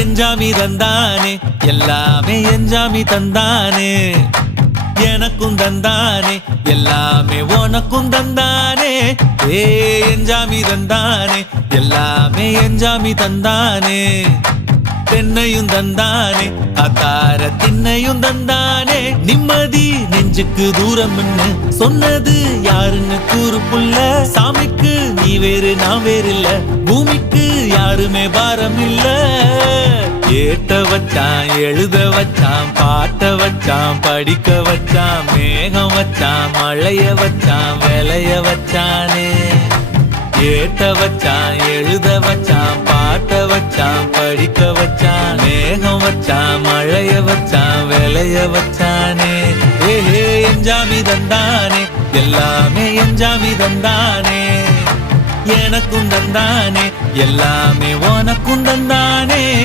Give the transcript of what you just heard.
எஞ்சாமி தந்தானே எல்லாமே எஞ்சாமி தந்தானே எனக்கும் தந்தானே எல்லாமே உனக்கும் தந்தானே ஏ எஞ்சாமி தந்தானே எல்லாமே எஞ்சாமி தந்தானே தென்னையும் தந்தானே அத்தார திண்ணையும் தந்தானே நிம்மதி நெஞ்சுக்கு தூரம் சொன்னது யாருன்னு கூறு புள்ள சாமிக்கு நீ வேறு நான் வேறு இல்ல பூமிக்கு யாருமே பாரம் இல்ல ஏட்ட வச்சான் எழுத வச்சான் பாட்ட வச்சான் படிக்க வச்சான் மேகம் வச்சான் மழைய வச்சான் விளைய வச்சானே ஏட்ட வச்சான் எழுத வச்சான் பாட்ட வச்சான் படிக்க வச்சான் மேகம் வச்சான் மழைய வச்சான் விளைய வச்சானே ஏ எஞ்சாமி தந்தானே எல்லாமே எஞ்சாமி தந்தானே எனக்கும் தந்தானே எல்லாமே உனக்கும் தந்தானே